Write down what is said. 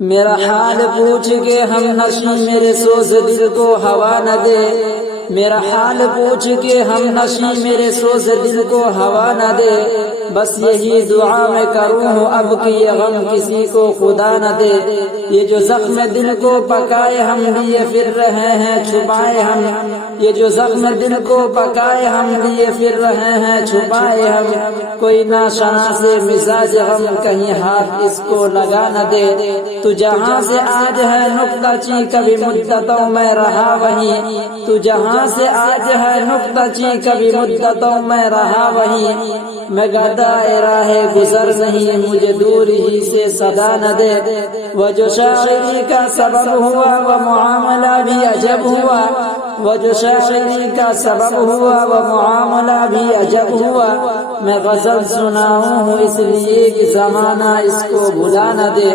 میرا حال پوچھ کے ہم نشیں میرے سوز دل کو ہوا نہ دے، میرا حال پوچھ کے ہم نشیں میرے سوز دل کو ہوا نہ دے، بس یہی دعا میں کروں اب کہ یہ غم کسی کو خدا نہ دے۔ یہ جو زخم دل کو پکائے ہم لیے پھر رہے ہیں چھپائے ہم، یہ جو زخم دل کو پکائے ہم لیے پھر رہے ہیں چھپائے ہم، کوئی ناشنا سے مزاج غم کہیں ہاتھ اس کو لگا نہ دے۔ تو جہاں سے آج ہے نقطہ چی کبھی مدتوں میں رہا وہیں، تو جہاں سے آج ہے نقطہ چی کبھی مدتوں میں رہا وہیں، میں گدائے راہ گزر نہیں مجھے دور ہی سے صدا نہ دے۔ وہ جو شاعری کا سبب ہوا وہ معاملہ بھی عجب ہوا، وہ جو شاعری کا سبب ہوا وہ معاملہ بھی عجب ہوا، میں غزل سناؤں اس لیے کہ زمانہ اس کو بھلا نہ دے۔